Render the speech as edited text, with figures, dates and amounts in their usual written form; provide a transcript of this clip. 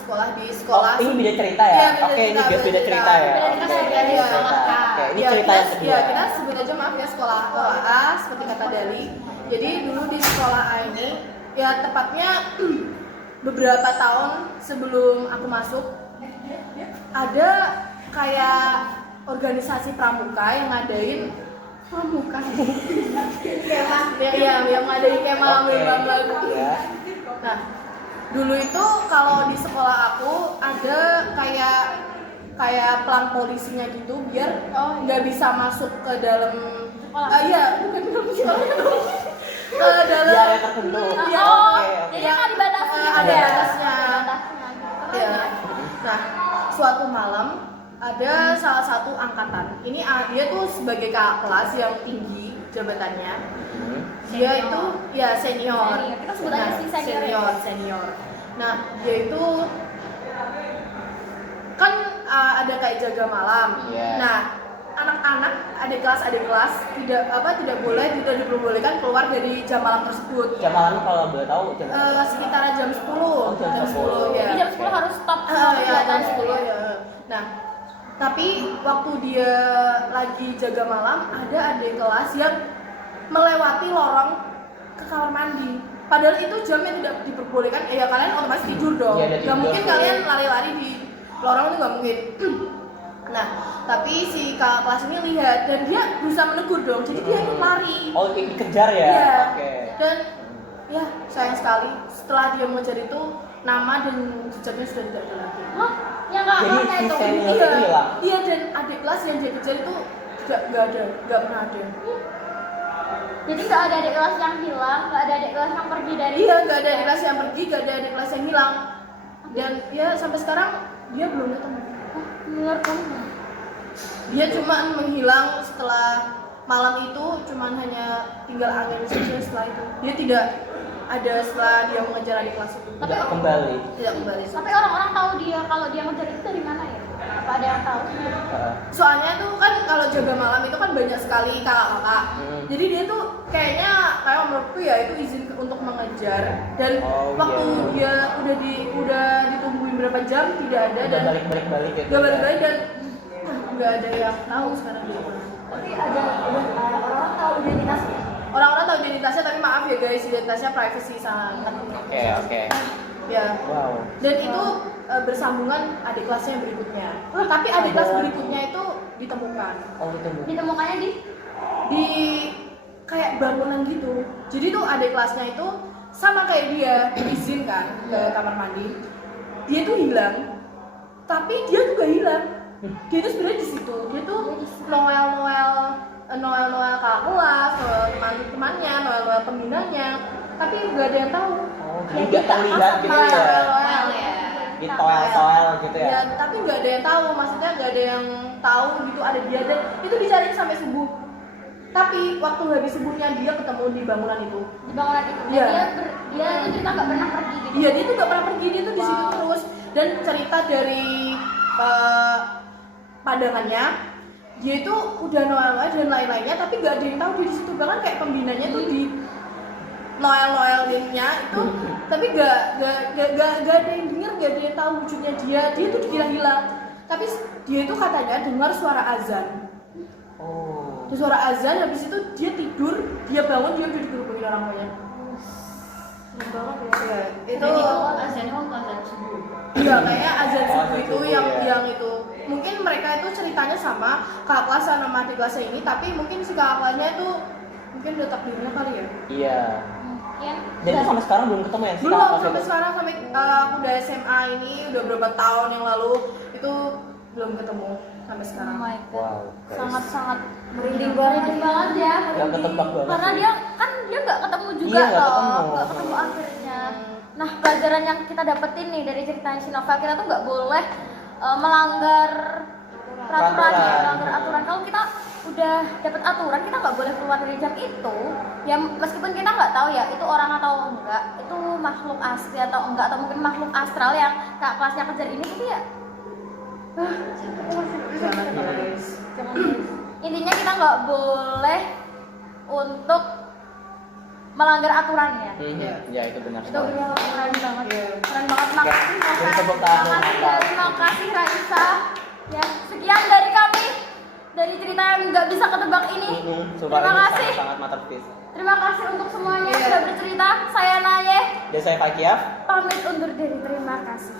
sekolah di sekolah. Ini beda cerita ya? Oke, ini beda cerita ya. Oke, ini cerita yang kedua. Ya, kita sebut aja maaf ya sekolah A seperti kata Dali. Jadi dulu di sekolah A ini ya tepatnya beberapa tahun sebelum aku masuk ada kayak organisasi pramuka yang ngadain pramuka kemah ya yang ngadain kemah lambang lagu. Nah dulu itu kalau di sekolah aku ada kayak pelang polisinya gitu biar nggak bisa masuk ke dalam iya bukan ke dalam area tertentu. Jadi kan dibatasi ada batasnya. Ya. Nah, suatu malam ada salah satu angkatan. Ini dia tuh sebagai kakak kelas yang tinggi jabatannya. Dia itu ya senior. Kita sebut aja sih senior. Nah, dia itu kan ada kayak jaga malam. Nah, anak-anak adik kelas tidak diperbolehkan keluar dari jam malam tersebut. Jam malam kalau boleh tahu sekitaran jam 10. Jam 10 ya. Jadi jam 10 harus stop jam 10 ya. Nah, tapi waktu dia lagi jaga malam ada adik kelas yang melewati lorong ke kamar mandi. Padahal itu jamnya tidak diperbolehkan. Ya kalian otomatis tidur dong. Gak mungkin kalian lari-lari di lorong itu gak mungkin. Nah, tapi si kakak kelas ini lihat dan dia berusaha menegur dong. Jadi dia ikut lari. Oh, dikejar ya? Iya. Oke. Dan ya sayang sekali setelah dia mengejar itu nama dan jejaknya sudah tidak ada lagi. Hah? Yang nggak mana itu? Iya dan adik kelas yang dia kejar itu nggak pernah ada. Jadi nggak ada adik kelas yang hilang, nggak ada adik kelas yang pergi dari. Iya, nggak ada adik kelas yang pergi, nggak ada adik kelas yang hilang. Dan ya sampai sekarang dia belum datang. Menurut kamu? Dia cuma menghilang setelah malam itu, cuman hanya tinggal angin saja setelah itu. Dia tidak ada setelah dia mengejar adik kelas itu. Tidak kembali. Tapi orang-orang tahu dia kalau dia ngejar itu dari mana ya? Apa ada yang tahu? Soalnya tuh kan kalau jaga malam itu kan banyak sekali kakak-kakak. Jadi dia tuh kayaknya kayak menurutku ya itu izin untuk mengejar dan waktu dia udah ditungguin berapa jam tidak ada dan balik gitu. Gak balik dan nggak ada yang tahu sekarang dia mana. Tapi ada orang-orang tahu identitasnya. Orang-orang tahu identitasnya tapi maaf ya guys, identitasnya privacy sangat. Oke. Ya. Wow. Dan itu bersambungan adik kelasnya yang berikutnya. Tapi adik kelas berikutnya itu ditemukan. Ditemukannya di kayak bangunan gitu. Jadi tuh adik kelasnya itu sama kayak dia izin kan ke kamar mandi. Dia tuh hilang. Tapi dia juga hilang. Dia tuh sebenarnya di situ. Dia tuh Noel kakak kelas, teman-temannya, Noel pembinanya. Tapi nggak ada yang tahu. Jadi nggak terlihat gitu ya. Di toel gitu ya. Ya, tapi nggak ada yang tahu, maksudnya nggak ada yang tahu gitu ada dia dan itu dicariin sampai subuh. Tapi waktu habis subuhnya dia ketemu di bangunan itu. Di bangunan itu. Iya. Dia itu cerita nggak pernah pergi gitu. Iya, dia tuh nggak pernah pergi, dia tuh di situ terus dan cerita dari pandangannya dia itu udah Noel dan lain-lainnya tapi nggak ada yang tahu dia di situ, bahkan kayak pembinanya tuh di Noel-Noelnya itu tapi nggak ada yang dengar, nggak ada yang tahu wujudnya dia tuh hilang. Tapi dia itu katanya dengar suara azan. Di suara azan, habis itu dia tidur, dia bangun, dia udah digerubungin orang banyak. Serem banget ya. Itu azannya waktu azan subuh. Iya, kayaknya azan subuh itu yang itu. Mungkin mereka itu ceritanya sama kakak kelas sama adik kelasnya ini, tapi mungkin si kakak kelasnya itu mungkin udah takdirnya kali ya. Iya. Ya. Dan itu sampai sekarang belum ketemu ya? Belum, sampai sekarang sampai aku udah SMA ini udah berapa tahun yang lalu itu belum ketemu sampai sekarang. Oh my God. Wow. Sangat-sangat merinding banget ya. Gak ketebak banget. Karena dia nggak ketemu juga Iya, nggak ketemu akhirnya. Nah, pelajaran yang kita dapetin nih dari ceritanya si Nova, kita tuh nggak boleh melanggar peraturan ya, melanggar aturan. Kalau kita udah dapet aturan, kita nggak boleh keluar dari jam itu. Ya meskipun kita nggak tahu ya itu orang atau enggak, itu makhluk asli atau enggak, atau mungkin makhluk astral yang kak kelasnya kejar ini, tapi ya intinya kita nggak boleh untuk melanggar aturannya. Ya itu benar Itu sekali. keren banget. Iya. Keren banget. Makasih Oke, Novel. tepuk tangan untuk Makasih Novel. Terima kasih Raisa. Ya, sekian dari kami. Dari cerita yang nggak bisa ketebak ini. Sumpah Terima ini kasih. sangat masterpiece. Terima kasih untuk semuanya yang Iya. sudah bercerita. Saya Naye. Dan saya Fakiaf. Pamit undur diri. Terima kasih.